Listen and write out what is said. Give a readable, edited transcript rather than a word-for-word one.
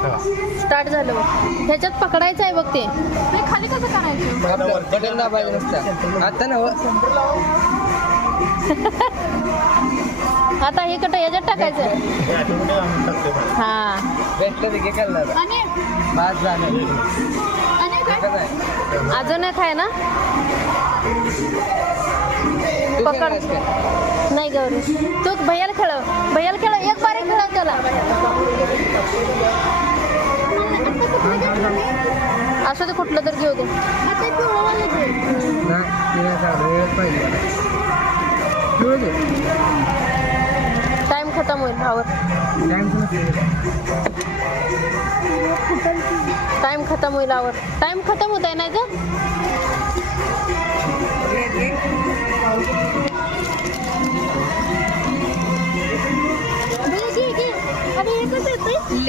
Start झालं बघ. ह्याच्यात पकडायचं आहे बघ ते खाली कसं करायचं बटन दाबायचं नसतं आता ना आता हे कट याच्यात टाकायचं हा भेटलं ते केलं बाद झालं अजून एक आहे ना पकड नाही गौरी तू भैयाला खेळ एक बारी खेळ त्याला असं ते कुठलं तर घेऊ दे टाइम खतम होईल भावर टाइम खतम होईल आवर टाइम खतम होत आहे ना